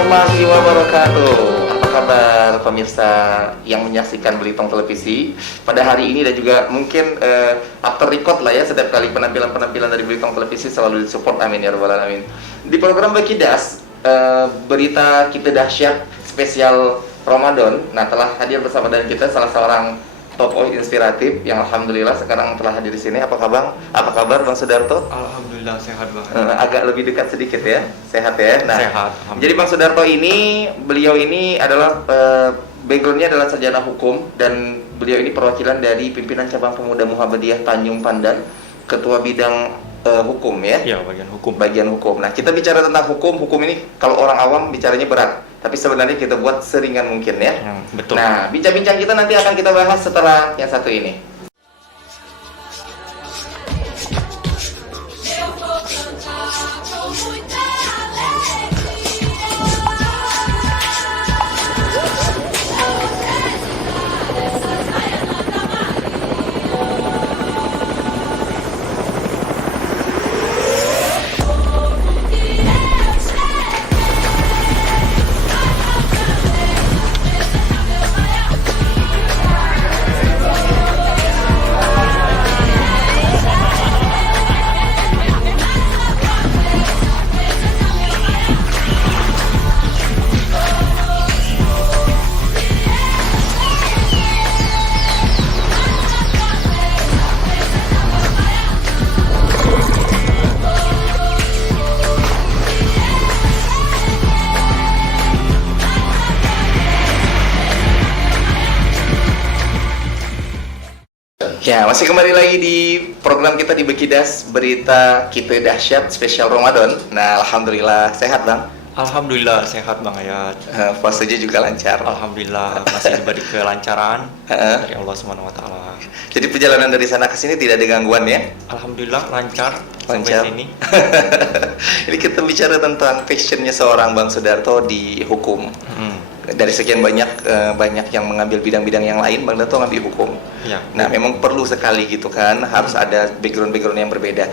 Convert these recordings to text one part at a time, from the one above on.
warahmatullahi wabarakatuh. Apa kabar pemirsa yang menyaksikan Belitung Televisi pada hari ini dan juga mungkin after record lah ya, setiap kali penampilan-penampilan dari Belitung Televisi selalu disupport, amin ya rabbal alamin. Di program Bekidas, berita kita dahsyat spesial Ramadan, nah telah hadir bersama dengan kita salah seorang tokoh inspiratif yang alhamdulillah sekarang telah hadir di sini. Apa kabar Bang Sudarto? Alhamdulillah sehat banget. Agak lebih dekat sedikit ya, sehat ya. Nah, Sehat. jadi Bang Sudarto ini, beliau ini adalah backgroundnya adalah sarjana hukum dan beliau ini perwakilan dari pimpinan cabang pemuda Muhammadiyah Tanjung Pandan, ketua bidang hukum ya. Iya, bagian hukum. Nah, kita bicara tentang hukum ini kalau orang awam bicaranya berat, tapi sebenarnya kita buat seringan mungkin ya. Betul. Nah, bincang-bincang kita nanti akan kita bahas setelah yang satu ini. Ya, masih kembali lagi di program kita di Bekidas, berita kita dahsyat spesial Ramadan. Nah, alhamdulillah sehat Bang. Alhamdulillah sehat Bang Ayat. Puasanya juga lancar. Alhamdulillah masih diberi kelancaran dari Allah Subhanahu wa taala. Jadi perjalanan dari sana ke sini tidak ada gangguan ya? Alhamdulillah lancar. Sampai sini. Ini kita bicara tentang passionnya seorang Bang Sudarto di hukum. Dari sekian banyak yang mengambil bidang-bidang yang lain, Bang Darto ngambil hukum. Ya. Nah, memang perlu sekali gitu kan, harus ada background yang berbeda.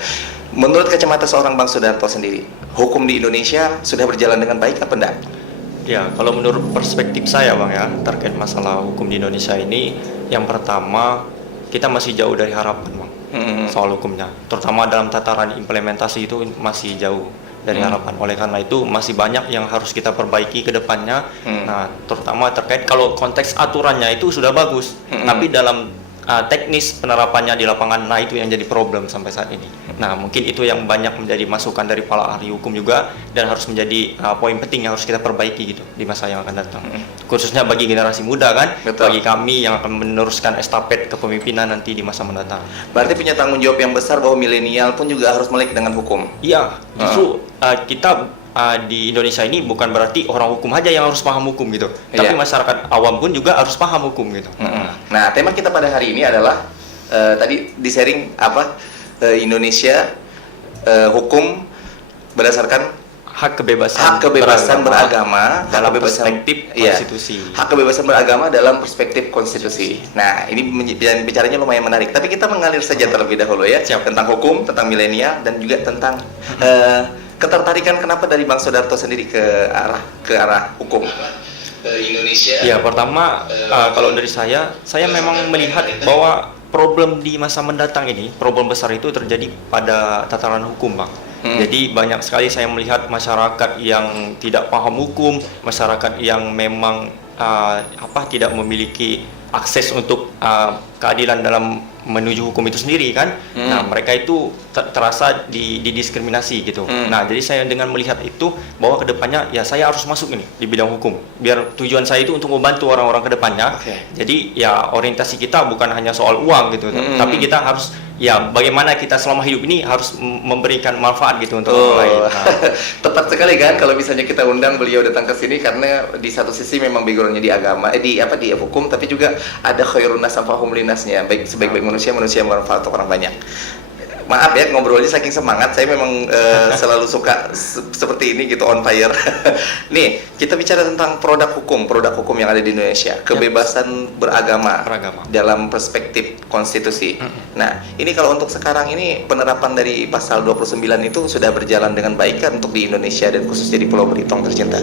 Menurut kacamata seorang Bang Sudarto sendiri, hukum di Indonesia sudah berjalan dengan baik apa enggak? Ya, kalau menurut perspektif saya Bang ya, terkait masalah hukum di Indonesia ini, yang pertama kita masih jauh dari harapan Bang. Soal hukumnya, terutama dalam tataran implementasi itu masih jauh dari harapan. Oleh karena itu masih banyak yang harus kita perbaiki ke depannya. Nah, terutama terkait kalau konteks aturannya itu sudah bagus, tapi dalam teknis penerapannya di lapangan, nah itu yang jadi problem sampai saat ini. Nah, mungkin itu yang banyak menjadi masukan dari para ahli hukum juga dan harus menjadi poin penting yang harus kita perbaiki gitu di masa yang akan datang. Khususnya bagi generasi muda kan, Betul. bagi kami yang akan meneruskan estafet kepemimpinan nanti di masa mendatang. Berarti punya tanggung jawab yang besar bahwa milenial pun juga harus melek dengan hukum. Iya, justru kita di Indonesia ini bukan berarti orang hukum aja yang harus paham hukum gitu, tapi masyarakat awam pun juga harus paham hukum gitu. Nah, tema kita pada hari ini adalah tadi di sharing Indonesia hukum berdasarkan hak kebebasan beragama dalam perspektif konstitusi. Hak kebebasan beragama dalam perspektif konstitusi. Nah, ini bicaranya lumayan menarik. Tapi kita mengalir saja terlebih dahulu ya. Siap. Tentang hukum, tentang milenial dan juga tentang ketertarikan kenapa dari Bang Sudarto sendiri ke arah hukum Indonesia. Ya, pertama kalau dari saya memang melihat bahwa problem di masa mendatang ini, problem besar itu terjadi pada tataran hukum, Bang. Jadi banyak sekali saya melihat masyarakat yang tidak paham hukum, masyarakat yang memang tidak memiliki akses untuk keadilan dalam menuju hukum itu sendiri kan. Nah, mereka itu terasa didiskriminasi gitu. Nah, jadi saya dengan melihat itu bahwa kedepannya ya saya harus masuk ini di bidang hukum. Biar tujuan saya itu untuk membantu orang-orang kedepannya. Jadi ya orientasi kita bukan hanya soal uang gitu, tapi kita harus ya bagaimana kita selama hidup ini harus memberikan manfaat gitu untuk orang lain. Nah. Tepat sekali kan kalau misalnya kita undang beliau datang ke sini karena di satu sisi memang backgroundnya di agama, di hukum, tapi juga ada khairun nas fahum linasnya, baik sebaik-baik manusia yang bermanfaat untuk orang banyak. maaf ya ngobrolnya saking semangat, saya memang selalu suka seperti ini gitu, on fire. Nih, kita bicara tentang produk hukum yang ada di Indonesia, kebebasan beragama dalam perspektif konstitusi. Nah, ini kalau untuk sekarang ini penerapan dari pasal 29 itu sudah berjalan dengan baik kan untuk di Indonesia dan khususnya di Pulau Belitung tercinta?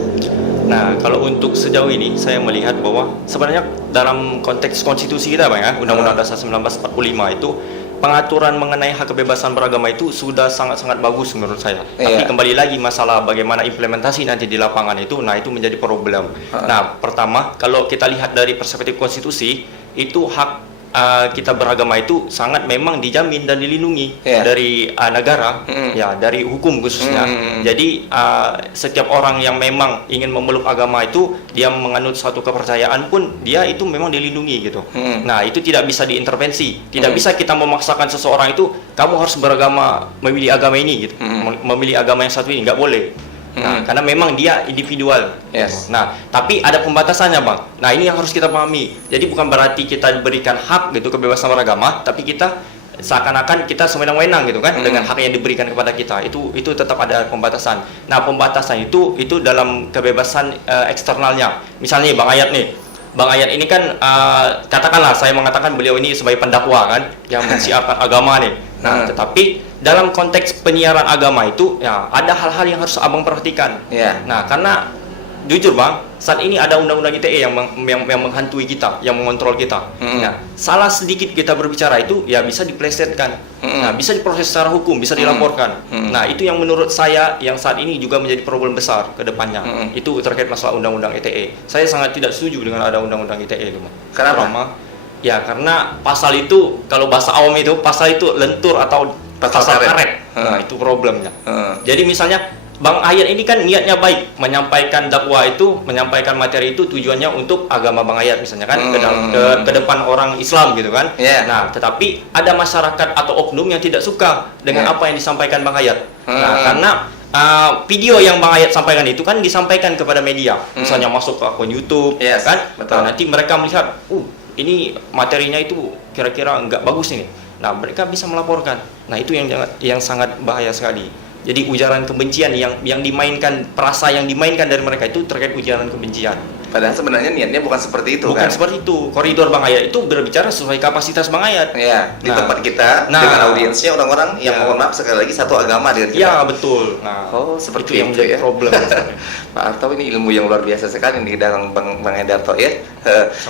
Nah, kalau untuk sejauh ini saya melihat bahwa sebenarnya dalam konteks konstitusi kita Bang ya, Undang-Undang Dasar 1945 itu pengaturan mengenai hak kebebasan beragama itu sudah sangat-sangat bagus menurut saya. Tapi kembali lagi masalah bagaimana implementasi nanti di lapangan itu, nah itu menjadi problem. Nah, pertama kalau kita lihat dari perspektif konstitusi, itu hak kita beragama itu sangat memang dijamin dan dilindungi dari negara, ya dari hukum khususnya. Jadi setiap orang yang memang ingin memeluk agama itu, dia menganut suatu kepercayaan pun dia itu memang dilindungi gitu. Nah itu tidak bisa diintervensi, tidak bisa kita memaksakan seseorang itu kamu harus beragama, memilih agama ini gitu, memilih agama yang satu ini, nggak boleh. Nah, karena memang dia individual. Nah, tapi ada pembatasannya, Bang. Nah, ini yang harus kita pahami. Jadi bukan berarti kita diberikan hak gitu kebebasan beragama, tapi kita seakan-akan kita sewenang-wenang gitu kan dengan hak yang diberikan kepada kita. Itu tetap ada pembatasan. Nah, pembatasan itu dalam kebebasan eksternalnya. Misalnya Bang Ayat nih. Bang Ayat ini kan katakanlah saya mengatakan beliau ini sebagai pendakwa kan yang mensiarkan agama nih. Nah, tetapi dalam konteks penyiaran agama itu ya ada hal-hal yang harus Abang perhatikan. Nah, karena jujur Bang, saat ini ada undang-undang ITE yang menghantui kita, yang mengontrol kita. Nah, salah sedikit kita berbicara itu ya bisa diplesetkan. Nah, bisa diproses secara hukum, bisa dilaporkan. Nah, itu yang menurut saya yang saat ini juga menjadi problem besar ke depannya. Itu terkait masalah undang-undang ITE. Saya sangat tidak setuju dengan ada undang-undang ITE itu, Bang. Kenapa? Ya, karena pasal itu kalau bahasa awam itu pasal itu lentur atau pasal karet. Nah, itu problemnya. Jadi misalnya Bang Ayat ini kan niatnya baik, menyampaikan dakwah itu, menyampaikan materi itu tujuannya untuk agama Bang Ayat misalnya kan ke depan orang Islam gitu kan. Nah, tetapi ada masyarakat atau oknum yang tidak suka dengan apa yang disampaikan Bang Ayat. Nah, karena video yang Bang Ayat sampaikan itu kan disampaikan kepada media, misalnya masuk ke akun YouTube, kan? Nah, nanti mereka melihat, ini materinya itu kira-kira nggak bagus ini. Nah, mereka bisa melaporkan. Nah, itu yang sangat bahaya sekali. Jadi ujaran kebencian yang dimainkan, perasa yang dimainkan dari mereka itu terkait ujaran kebencian. Padahal sebenarnya niatnya bukan seperti itu. Bukan seperti itu. Koridor Bang Ayat itu berbicara sesuai kapasitas Bang Ayat. Di tempat kita dengan audiensnya orang-orang yang mohon maaf sekali lagi satu agama dengan kita. Ya, betul. Nah, seperti itu yang menjadi problem. Pak Arto ini ilmu yang luar biasa sekali di dalam Bang Hendarto ya.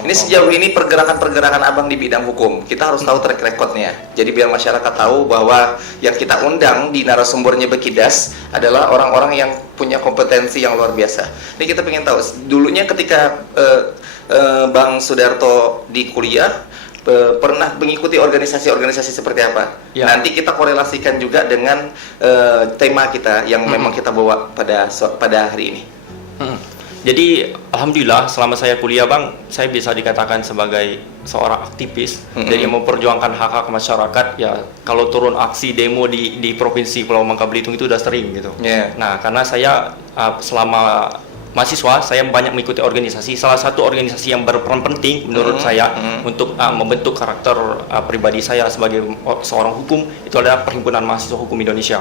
Ini sejauh ini pergerakan Abang di bidang hukum, kita harus tahu track recordnya. Jadi biar masyarakat tahu bahwa yang kita undang di narasumbernya Bekidas adalah orang-orang yang punya kompetensi yang luar biasa. Ini kita pengen tahu, dulunya ketika Bang Sudarto di kuliah pernah mengikuti organisasi-organisasi seperti apa? Nanti kita korelasikan juga dengan tema kita yang memang kita bawa pada hari ini. Jadi alhamdulillah selama saya kuliah Bang, saya bisa dikatakan sebagai seorang aktivis. Jadi memperjuangkan hak-hak masyarakat. Ya kalau turun aksi demo di provinsi Pulau Bangka Belitung itu udah sering gitu. Nah, karena saya selama mahasiswa saya banyak mengikuti organisasi. Salah satu organisasi yang berperan penting menurut saya untuk membentuk karakter pribadi saya sebagai seorang hukum itu adalah Perhimpunan Mahasiswa Hukum Indonesia.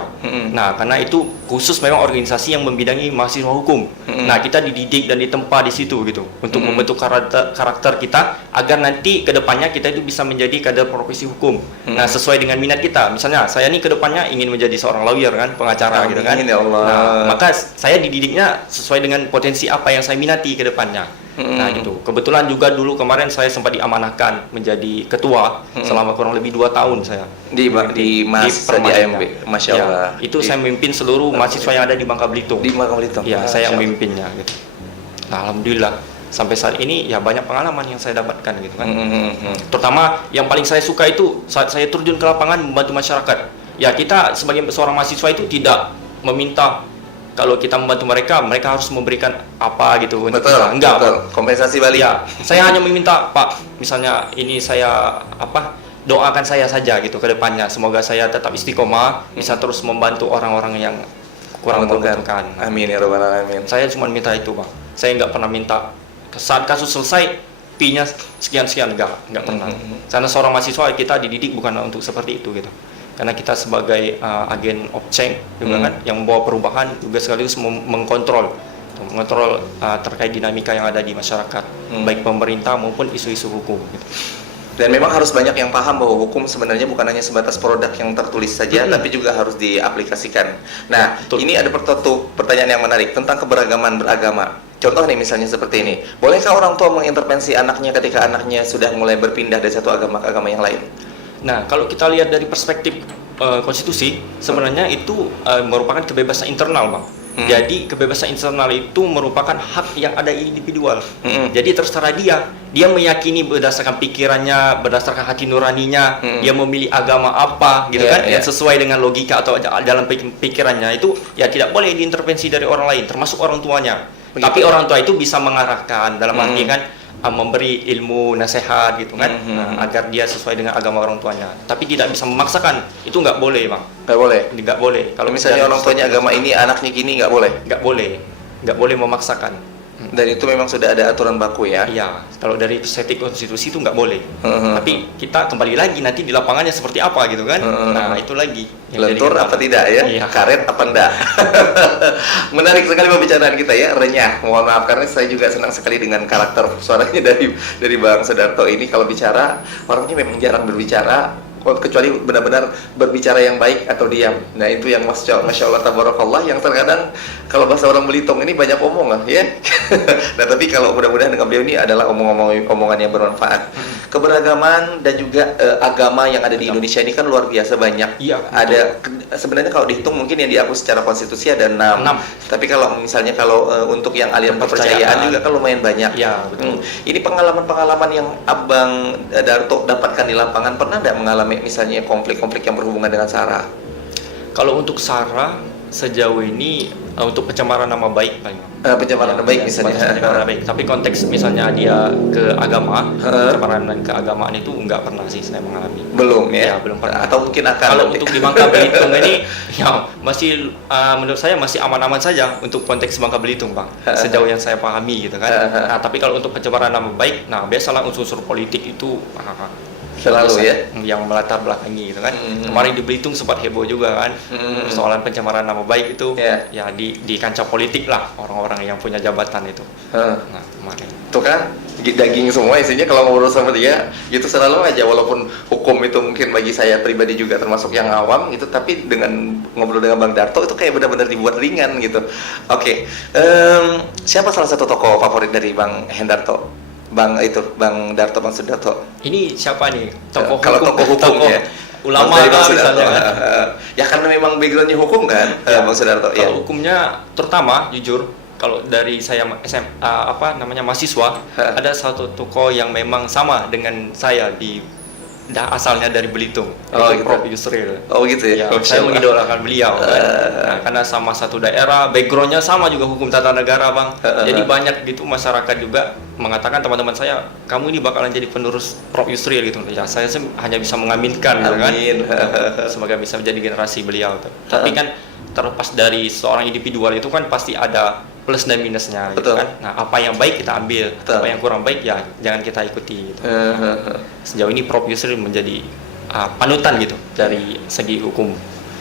Nah, karena itu khusus memang organisasi yang membidangi mahasiswa hukum. Nah, kita dididik dan ditempa di situ gitu untuk membentuk karakter kita agar nanti kedepannya kita itu bisa menjadi kader profesi hukum. Nah, sesuai dengan minat kita. Misalnya saya nih kedepannya ingin menjadi seorang lawyer kan, pengacara gitu kan. Ya Allah. Nah, maka saya dididiknya sesuai dengan potensi apa yang saya minati ke depannya. Nah, gitu. Kebetulan juga dulu kemarin saya sempat diamanahkan menjadi ketua selama kurang lebih 2 tahun saya. Di mahasiswa di AMB. Masya Allah. Itu saya memimpin seluruh mahasiswa yang ada di Bangka Belitung. Di Bangka Belitung. Ya, saya yang memimpinnya gitu. Nah, alhamdulillah sampai saat ini ya banyak pengalaman yang saya dapatkan gitu kan. Terutama yang paling saya suka itu saat saya terjun ke lapangan membantu masyarakat. Ya, kita sebagai seorang mahasiswa itu tidak meminta kalau kita membantu mereka harus memberikan apa gitu untuk kita. Enggak, kompensasi balik. Ya, saya hanya meminta, Pak, misalnya ini saya doakan saya saja gitu ke depannya. Semoga saya tetap istiqomah, bisa terus membantu orang-orang yang kurang membutuhkan. Amin ya rabbal alamin. Saya cuma minta itu, Bang. Saya nggak pernah minta saat kasus selesai P-nya sekian-sekian, enggak pernah. Karena seorang mahasiswa kita dididik bukan untuk seperti itu gitu. karena kita sebagai agen of change juga kan, yang membawa perubahan juga sekaligus mengontrol terkait dinamika yang ada di masyarakat, baik pemerintah maupun isu-isu hukum gitu. Dan memang harus banyak yang paham bahwa hukum sebenarnya bukan hanya sebatas produk yang tertulis saja, tapi juga harus diaplikasikan. Nah, ini ada pertanyaan yang menarik tentang keberagaman beragama. Contoh nih misalnya seperti ini, bolehkah orang tua mengintervensi anaknya ketika anaknya sudah mulai berpindah dari satu agama ke agama yang lain? Nah, kalau kita lihat dari perspektif konstitusi, sebenarnya itu merupakan kebebasan internal, Bang. Jadi kebebasan internal itu merupakan hak yang ada individual. Jadi terserah dia meyakini berdasarkan pikirannya, berdasarkan hati nuraninya, dia memilih agama apa gitu kan, yang sesuai dengan logika atau dalam pikirannya itu ya tidak boleh diintervensi dari orang lain, termasuk orang tuanya. Begitu. Tapi orang tua itu bisa mengarahkan dalam arti kan memberi ilmu nasihat gitu kan, agar dia sesuai dengan agama orang tuanya. Tapi tidak bisa memaksakan, itu nggak boleh, Bang. Nggak boleh. Nggak boleh. Kalau misalnya orang tuanya agama ini, anaknya gini, nggak boleh. Nggak boleh memaksakan. Dan itu memang sudah ada aturan baku ya? Iya. Kalau dari perspektif konstitusi itu nggak boleh. Tapi kita kembali lagi nanti di lapangannya seperti apa gitu kan? Nah itu lagi. Lentur apa tidak ya? Iya. Karet apa enggak? Menarik sekali pembicaraan kita ya, renyah. Mohon maaf karena saya juga senang sekali dengan karakter suaranya dari Bang Sudarto ini. Kalau bicara, orangnya memang jarang berbicara, kecuali benar-benar berbicara yang baik atau diam. Nah itu yang Masya Allah tabarakallah, yang terkadang kalau bahasa orang Belitung ini banyak omongan ya. Nah tapi kalau mudah-mudahan dengan beliau ini adalah omongan yang bermanfaat. Keberagaman dan juga agama yang ada di Indonesia ini kan luar biasa banyak. Iya. Ada sebenarnya kalau dihitung mungkin yang diakui secara konstitusi ada 6. Tapi kalau misalnya untuk yang aliran kepercayaan juga kan lumayan banyak. Iya, betul. Ini pengalaman-pengalaman yang Abang Darto dapatkan di lapangan, pernah tidak mengalami misalnya konflik-konflik yang berhubungan dengan SARA? Kalau untuk SARA sejauh ini untuk pencemaran nama baik paling. Pencemaran nama baik misalnya. Pencemaran nama baik. Tapi konteks misalnya dia ke agama, pencemaran dan keagamaan itu enggak pernah sih saya mengalami. Belum ya? Ya belum pernah. Atau mungkin akan. Kalau untuk di Bangka Belitung ini ya masih menurut saya masih aman-aman saja untuk konteks Bangka Belitung, Bang. Sejauh yang saya pahami gitu kan. Nah, tapi kalau untuk pencemaran nama baik, nah biasalah unsur-unsur politik itu selalu ya yang melatar belakangi gitu kan. Kemarin di Belitung sempat heboh juga kan, persoalan pencemaran nama baik itu ya di kancah politik lah, orang-orang yang punya jabatan itu. Nah kemarin itu kan daging semua isinya kalau ngobrol sama dia gitu, selalu aja, walaupun hukum itu mungkin bagi saya pribadi juga termasuk yang awam gitu, tapi dengan ngobrol dengan Bang Darto itu kayak benar-benar dibuat ringan gitu. Oke. Siapa salah satu tokoh favorit dari Bang Hendarto? Bang Darto, Bang Sudarto. Ini siapa nih? Tokoh kalau hukum, tokoh hukum ya. Ulama kan misalnya kan. Ya karena memang backgroundnya hukum kan, Bang Sudarto. Kalau hukumnya terutama jujur, kalau dari saya mahasiswa, ada satu tokoh yang memang sama dengan saya asalnya dari Belitung, itu gitu. Prof. Yusril. Oh gitu ya. Saya mengidolakan beliau kan. Nah, karena sama satu daerah, backgroundnya sama juga hukum tata negara, Bang. Jadi banyak gitu masyarakat juga mengatakan, teman-teman saya, kamu ini bakalan jadi penerus Prof. Yusril gitu. Ya saya hanya bisa mengaminkan gitu kan. Semoga bisa menjadi generasi beliau tuh. Tapi kan terlepas dari seorang individual itu kan pasti ada plus dan minusnya gitu kan. Nah, apa yang baik kita ambil, apa yang kurang baik ya jangan kita ikuti gitu. Nah, sejauh ini Prof. Yusril menjadi panutan gitu dari segi hukum.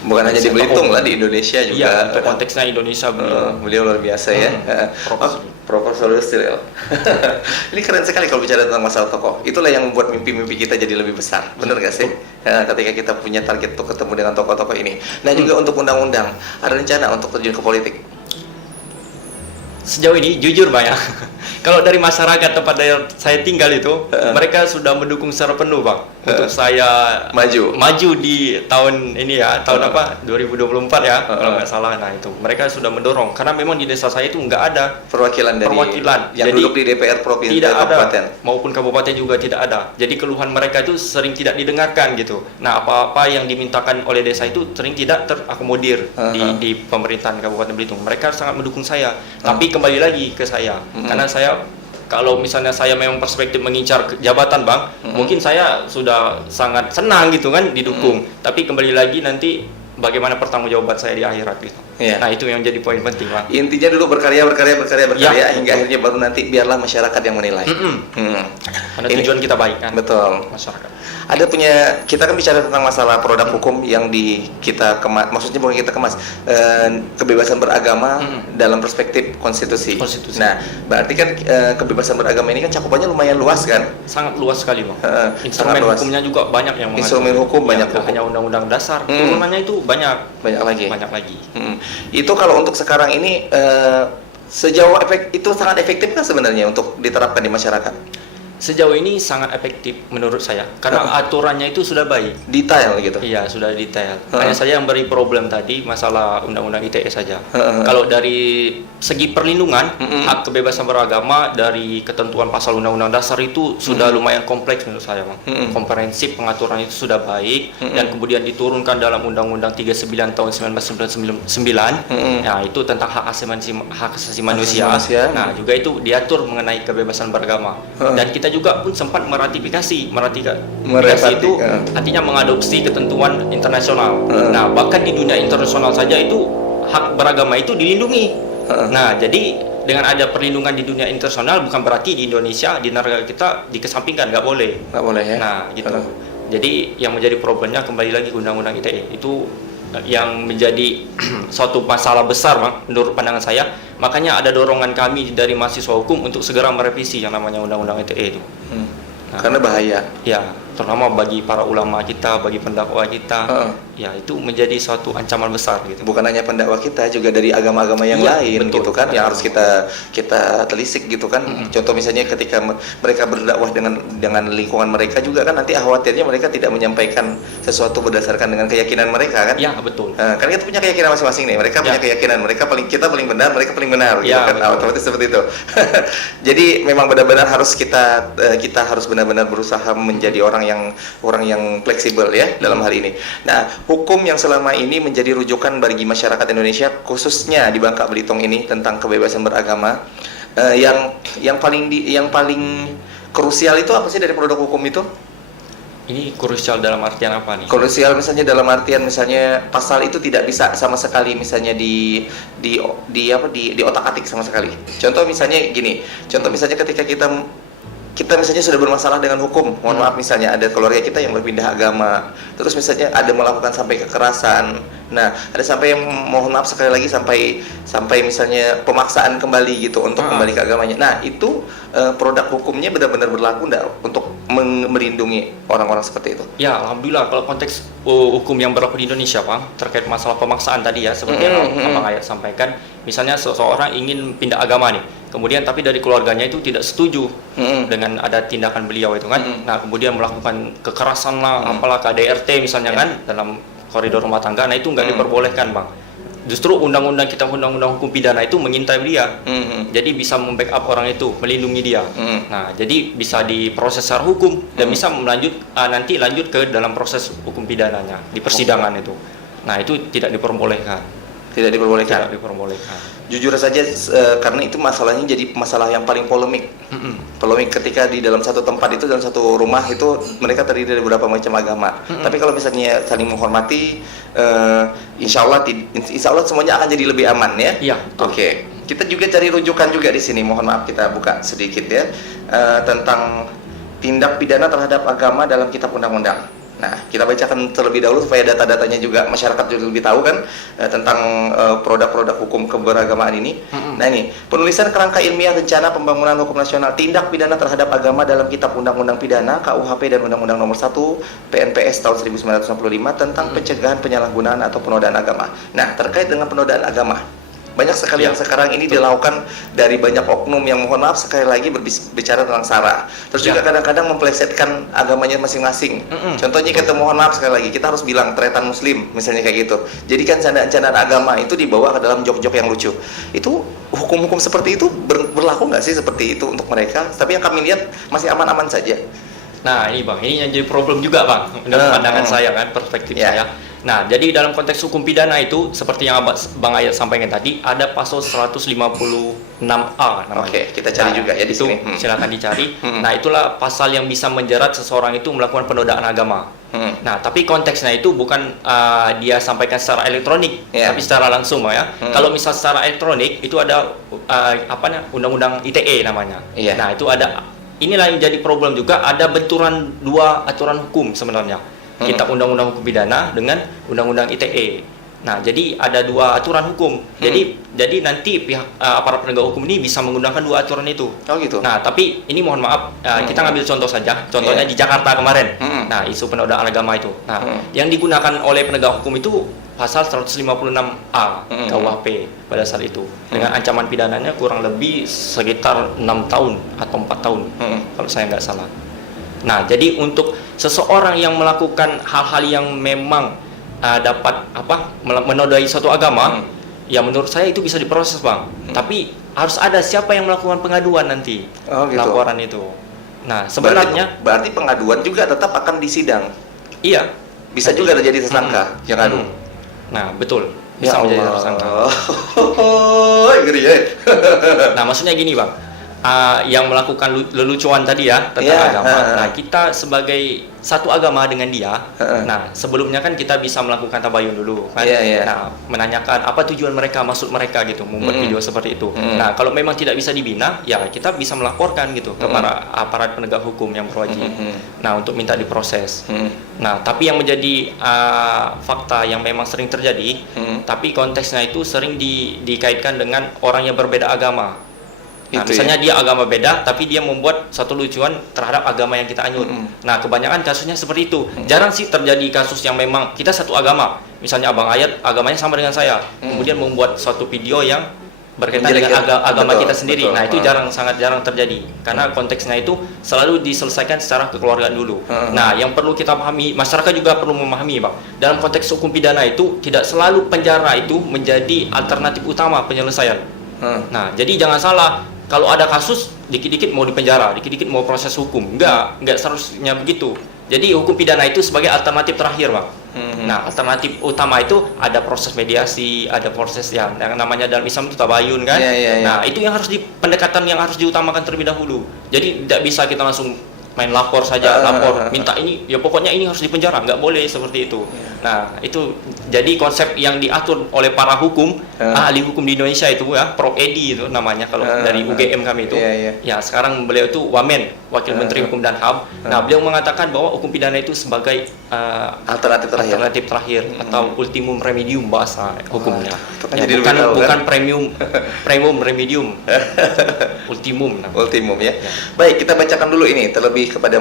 Bukan hanya di Belitung lah, di Indonesia juga. Iya, untuk konteksnya Indonesia beliau luar biasa ya. Profesor Yusril. Ini keren sekali kalau bicara tentang masalah tokoh. Itulah yang membuat mimpi-mimpi kita jadi lebih besar. Benar gak sih? Ketika kita punya target untuk ketemu dengan tokoh-tokoh ini. Nah juga untuk undang-undang, ada rencana untuk terjun ke politik? Sejauh ini jujur Bang ya, kalau dari masyarakat tempat saya tinggal itu mereka sudah mendukung secara penuh Bang untuk saya maju di tahun ini ya, tahun 2024 ya kalau nggak salah. Nah itu mereka sudah mendorong karena memang di desa saya itu nggak ada perwakilan yang jadi, duduk di DPR provinsi tidak kabupaten ada, maupun kabupaten juga tidak ada. Jadi keluhan mereka itu sering tidak didengarkan gitu. Nah apa-apa yang dimintakan oleh desa itu sering tidak terakomodir di pemerintahan Kabupaten Belitung. Mereka sangat mendukung saya, tapi kembali lagi ke saya karena saya kalau misalnya saya memang perspektif mengincar jabatan Bang, mungkin saya sudah sangat senang gitu kan didukung. Tapi kembali lagi nanti bagaimana pertanggungjawaban saya di akhirat gitu. Iya. Nah itu yang jadi poin penting Bang. Intinya dulu berkarya Ya, hingga akhirnya baru nanti biarlah masyarakat yang menilai. Karena Ini- tujuan kita baik kan. Betul. Masyarakat. Ada punya, kita kan bicara tentang masalah produk hukum yang kita kemas, maksudnya bukan kita kemas, kebebasan beragama dalam perspektif konstitusi. Konstitusi. Nah, berarti kan kebebasan beragama ini kan cakupannya lumayan luas kan? Sangat luas sekali Bang. Sangat Instrumen luas. hukumnya juga banyak yang mengatur. Instrumen hukum banyak Ya, hukum. hanya undang-undang dasar. Turunannya itu banyak Banyak lagi. lagi. Itu kalau untuk sekarang ini sejauh itu sangat efektif kan sebenarnya untuk diterapkan di masyarakat? Sejauh ini sangat efektif menurut saya karena aturannya itu sudah baik. Detail gitu. Iya, sudah detail. Hanya saja yang beri problem tadi masalah undang-undang ITE saja. Heeh. Kalau dari segi perlindungan hak kebebasan beragama dari ketentuan pasal undang-undang dasar itu sudah lumayan kompleks menurut saya, Bang. Komprehensif, pengaturan itu sudah baik dan kemudian diturunkan dalam Undang-Undang 39 tahun 1999. Nah, itu tentang hak asasi manusia. Nah, juga itu diatur mengenai kebebasan beragama. Dan kita juga pun sempat meratifikasi itu artinya mengadopsi ketentuan internasional. Nah, bahkan di dunia internasional saja itu hak beragama itu dilindungi. Nah, jadi dengan ada perlindungan di dunia internasional bukan berarti di Indonesia, di negara kita dikesampingkan, nggak boleh. Nggak boleh ya? Nah, gitu. Jadi yang menjadi problemnya kembali lagi ke Undang-Undang ITE itu yang menjadi suatu masalah besar, Bang, menurut pandangan saya. Makanya ada dorongan kami dari mahasiswa hukum untuk segera merevisi yang namanya Undang-Undang ITE itu. Karena bahaya. Ya, terutama bagi para ulama kita, bagi pendakwa kita, ya itu menjadi suatu ancaman besar gitu. Bukan hanya pendakwa kita, juga dari agama-agama yang Iya, lain betul. gitu kan, yang harus kita telisik gitu kan. Contoh misalnya ketika mereka berdakwah dengan lingkungan mereka juga kan, nanti khawatirnya mereka tidak menyampaikan sesuatu berdasarkan dengan keyakinan mereka kan. Ya, betul. Kan kita punya keyakinan masing-masing nih. Mereka punya keyakinan, kita paling benar, mereka paling benar gitu Ya, kan. Otomatis seperti itu. Jadi memang benar-benar harus kita harus benar-benar berusaha menjadi orang yang fleksibel ya dalam hal ini. Nah, hukum yang selama ini menjadi rujukan bagi masyarakat Indonesia khususnya di Bangka Belitung ini tentang kebebasan beragama, yang paling krusial itu apa sih dari produk hukum itu? Ini krusial dalam artian apa nih? Krusial misalnya dalam artian misalnya pasal itu tidak bisa sama sekali misalnya di otak-atik sama sekali. Contoh misalnya gini, ketika kita misalnya sudah bermasalah dengan hukum, mohon maaf misalnya ada keluarga kita yang berpindah agama, terus misalnya ada melakukan sampai kekerasan, nah ada sampai yang mohon maaf sekali lagi sampai misalnya pemaksaan kembali gitu untuk kembali ke agamanya. Nah itu produk hukumnya benar-benar berlaku enggak untuk melindungi orang-orang seperti itu? Ya, alhamdulillah kalau konteks hukum yang berlaku di Indonesia, Bang, terkait masalah pemaksaan tadi ya, seperti yang Abang Ayat sampaikan, misalnya seseorang ingin pindah agama nih, kemudian tapi dari keluarganya itu tidak setuju dengan ada tindakan beliau itu kan, nah kemudian melakukan kekerasan lah, apalah KDRT misalnya kan dalam koridor rumah tangga, nah itu nggak diperbolehkan, Bang. Justru undang-undang hukum pidana itu mengintai dia, jadi bisa membackup orang itu, melindungi dia. Nah, jadi bisa diproses secara hukum dan bisa nanti lanjut ke dalam proses hukum pidananya di persidangan itu. Nah, itu tidak diperbolehkan. Tidak diperbolehkan. Tidak diperbolehkan. Jujur saja karena itu masalahnya jadi masalah yang paling polemik. Polemik ketika di dalam satu tempat itu, dalam satu rumah itu mereka terdiri dari beberapa macam agama. Tapi kalau misalnya saling menghormati, insya Allah semuanya akan jadi lebih aman ya. Iya. Oke. Kita juga cari rujukan juga di sini. Mohon maaf kita buka sedikit ya tentang tindak pidana terhadap agama dalam Kitab Undang-Undang. Nah, kita bacakan terlebih dahulu supaya data-datanya juga masyarakat juga lebih tahu kan tentang produk-produk hukum keberagamaan ini. Nah, ini penulisan kerangka ilmiah rencana pembangunan hukum nasional tindak pidana terhadap agama dalam Kitab Undang-Undang Pidana KUHP dan Undang-Undang Nomor 1 PNPS tahun 1995 tentang pencegahan penyalahgunaan atau penodaan agama. Nah, terkait dengan penodaan agama, banyak sekali yang sekarang ini dilakukan dari banyak oknum yang mohon maaf sekali lagi berbicara tentang SARA. Terus juga kadang-kadang memplesetkan agamanya masing-masing. Contohnya kita mohon maaf sekali lagi, kita harus bilang tretan muslim misalnya kayak gitu. Jadi kan candaan-candaan agama itu dibawa ke dalam jok-jok yang lucu. Itu hukum-hukum seperti itu berlaku nggak sih seperti itu untuk mereka? Tapi yang kami lihat masih aman-aman saja. Nah, ini Bang, ini yang jadi problem juga, Bang, menurut pandangan saya kan, perspektif saya. Nah, jadi dalam konteks hukum pidana itu seperti yang Bang Ayat sampaikan tadi, ada pasal 156A namanya. Oke, kita cari juga ya di itu sini. silakan dicari. Nah, itulah pasal yang bisa menjerat seseorang itu melakukan penodaan agama. Nah, tapi konteksnya itu bukan dia sampaikan secara elektronik, tapi secara langsung ya. Kalau misal secara elektronik itu ada undang-undang ITE namanya. Nah, itu ada, inilah yang jadi problem juga, ada benturan dua aturan hukum sebenarnya. Kita undang-undang hukum pidana dengan undang-undang ITE. Nah, jadi ada dua aturan hukum. Jadi nanti pihak aparat penegak hukum ini bisa menggunakan dua aturan itu. Oh gitu. Nah, tapi ini mohon maaf, kita ngambil contoh saja. Contohnya di Jakarta kemarin. Nah, isu penodaan agama itu. Nah, yang digunakan oleh penegak hukum itu pasal 156A KUHP pada saat itu. Dengan ancaman pidananya kurang lebih sekitar 6 tahun atau 4 tahun. Kalau saya nggak salah. Nah, jadi untuk seseorang yang melakukan hal-hal yang memang dapat menodai suatu agama, ya menurut saya itu bisa diproses, Bang. Tapi harus ada siapa yang melakukan pengaduan nanti, gitu. Laporan itu. Nah, sebenarnya berarti pengaduan juga tetap akan disidang. Iya, Bisa juga terjadi tersangka yang ngadu. Nah, betul. Bisa menjadi tersangka. Ngeri ya. Nah, maksudnya gini, Bang. Yang melakukan lelucuan tadi ya tentang agama. Nah, kita sebagai satu agama dengan dia, nah sebelumnya kan kita bisa melakukan tabayun dulu kan. Nah, menanyakan apa tujuan mereka, maksud mereka gitu, membuat video seperti itu. Nah, kalau memang tidak bisa dibina, ya kita bisa melaporkan gitu ke para aparat penegak hukum yang berwajib. Nah, untuk minta diproses. Nah, tapi yang menjadi fakta yang memang sering terjadi, tapi konteksnya itu sering dikaitkan dengan orang yang berbeda agama. Nah, misalnya dia agama beda, tapi dia membuat satu lucuan terhadap agama yang kita anut. Nah, kebanyakan kasusnya seperti itu. Jarang sih terjadi kasus yang memang kita satu agama. Misalnya Abang Ayat agamanya sama dengan saya, kemudian membuat suatu video yang berkaitan dengan agama kita sendiri. Nah, itu sangat jarang terjadi. Karena konteksnya itu selalu diselesaikan secara kekeluargaan dulu. Nah, yang perlu kita pahami, masyarakat juga perlu memahami, Bang. Dalam konteks hukum pidana itu tidak selalu penjara itu menjadi alternatif utama penyelesaian. Nah, jadi jangan salah. Kalau ada kasus, dikit-dikit mau dipenjara, dikit-dikit mau proses hukum. Enggak seharusnya begitu. Jadi hukum pidana itu sebagai alternatif terakhir, Bang. Nah, alternatif utama itu ada proses mediasi, ada proses yang namanya dalam Islam itu tabayun kan. Nah, itu yang harus pendekatan yang harus diutamakan terlebih dahulu. Jadi tidak bisa kita langsung main lapor saja, lapor minta ini, ya pokoknya ini harus dipenjara, nggak boleh seperti itu. Nah, itu jadi konsep yang diatur oleh para hukum, ahli hukum di Indonesia itu ya, Prof. Edi itu namanya kalau dari UGM kami itu. Ya, sekarang beliau itu Wamen, Wakil Menteri Hukum dan HAM. Nah, beliau mengatakan bahwa hukum pidana itu sebagai alternatif terakhir atau ultimum remedium bahasa hukumnya. Ya, bukan premium remedium. Ultimum ya. Baik, kita bacakan dulu ini terlebih kepada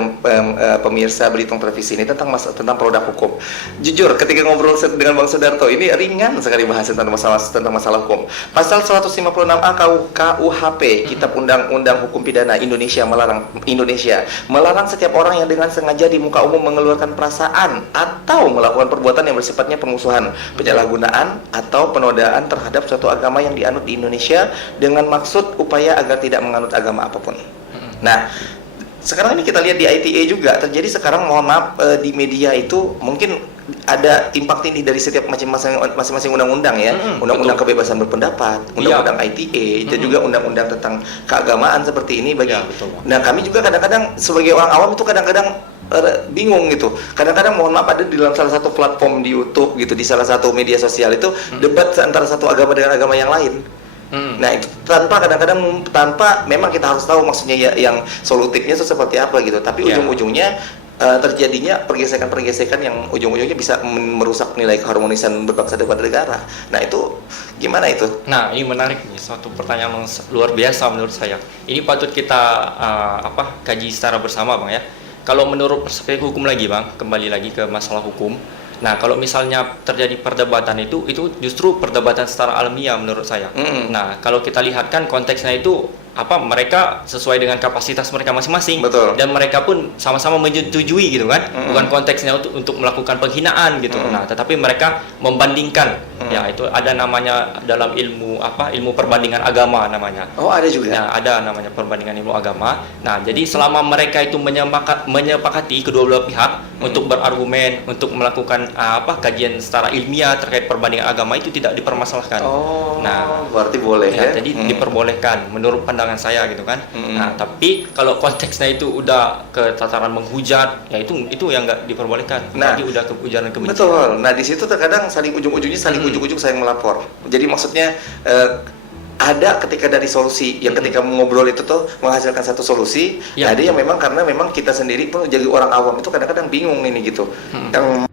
pemirsa Belitung Televisi ini tentang produk hukum. Jujur, ketika ngobrol dengan Bang Sudarto ini ringan sekali bahas tentang masalah hukum. Pasal 156A KUHP, Kitab Undang-Undang Hukum Pidana Indonesia melarang setiap orang yang dengan sengaja di muka umum mengeluarkan perasaan atau melakukan perbuatan yang bersifatnya pemusuhan, penyalahgunaan atau penodaan terhadap suatu agama yang dianut di Indonesia dengan maksud upaya agar tidak menganut agama apapun. Nah, sekarang ini kita lihat di ITE juga terjadi sekarang, mohon maaf, di media itu mungkin ada impact ini dari setiap masing-masing undang-undang ya. Undang-undang kebebasan berpendapat, undang-undang ITE, dan juga undang-undang tentang keagamaan seperti ini bagi. Nah, kami juga kadang-kadang sebagai orang awam itu kadang-kadang bingung gitu. Kadang-kadang mohon maaf ada di dalam salah satu platform di YouTube gitu, di salah satu media sosial itu debat antara satu agama dengan agama yang lain. Nah, itu tanpa memang kita harus tahu maksudnya ya, yang solutifnya itu seperti apa gitu. Tapi ujung-ujungnya terjadinya pergesekan-pergesekan yang ujung-ujungnya bisa merusak nilai keharmonisan berbangsa dan bernegara. Nah, itu gimana itu? Nah, ini menarik nih, suatu pertanyaan yang luar biasa menurut saya. Ini patut kita kaji secara bersama, Bang ya. Kalau menurut perspektif hukum lagi, Bang, kembali lagi ke masalah hukum. Nah, kalau misalnya terjadi perdebatan itu justru perdebatan secara alamiah menurut saya. Nah, kalau kita lihat kan konteksnya itu mereka sesuai dengan kapasitas mereka masing-masing. Betul. Dan mereka pun sama-sama menyetujui gitu kan. Bukan konteksnya untuk melakukan penghinaan gitu. Nah, tetapi mereka membandingkan. Ya, itu ada namanya dalam ilmu perbandingan agama namanya. Oh, ada juga. Nah, ada namanya perbandingan ilmu agama. Nah, jadi selama mereka itu menyepakati kedua belah pihak untuk berargumen, untuk melakukan kajian secara ilmiah terkait perbandingan agama itu tidak dipermasalahkan. Oh, Nah, berarti boleh ya? jadi diperbolehkan menurut pandangan saya gitu kan. Nah, tapi kalau konteksnya itu udah ke tataran menghujat, ya itu yang nggak diperbolehkan. Nah, jadi udah ke ujaran kebencian. betul. Nah, di situ terkadang saling ujung-ujungnya ujung-ujung saling melapor. Jadi maksudnya ada ketika dari solusi yang ketika mengobrol itu tuh menghasilkan satu solusi. Ya. Ada yang memang karena memang kita sendiri pun jadi orang awam itu kadang-kadang bingung ini gitu. Yang